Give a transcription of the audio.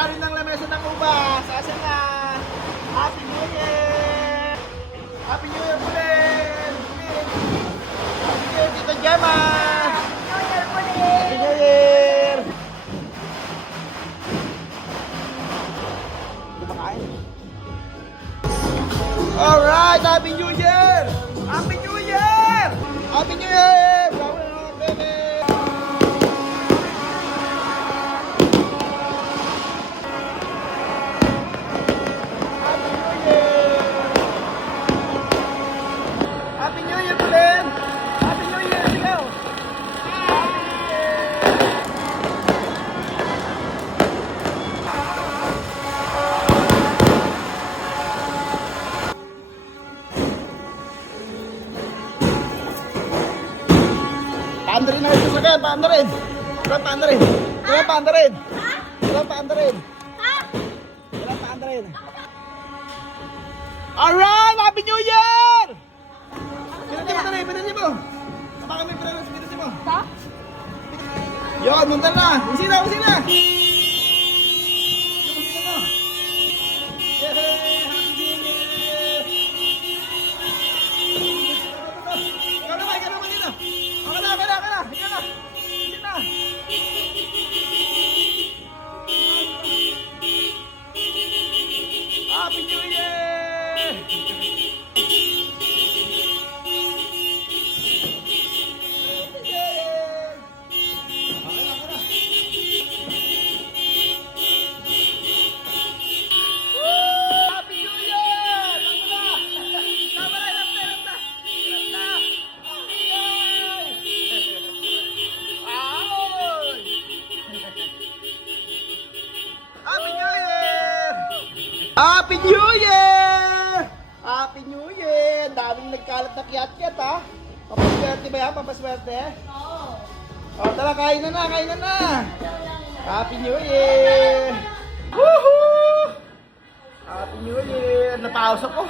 ilalim ng lamesa ng ubas. Asa na? Happy New Year! Happy New Year ulit! Happy New Year, Tito Gemma! Happy New Year! Kumakain. Alright! Happy New Year! Happy New Year! Happy New Year! Baby! Happy New Year, Glenn! Happy New Year, ikaw! Paandarin na ito sa kaya, paandarin! Walang paandarin! Walang paandarin! Walang paandarin! Walang paandarin! Alright! Happy New Year! Pinansin mo tayo, pinansin mo! Tama kami pinansin mo! Yun, muntan na! Usina, usina! Yung usina mo! Yehey! Happy New Year! Ikaw naman dito! Okay na! Ikaw na! Usina! Happy New Year! Happy New Year! Happy New Year! Daming nagkalat na kiyat-kiyat ha? Papaswerte ba yan? Papaswerte? Oo. O tara, kain na! Happy New Year! Woohoo! Happy New Year! Napausap ko.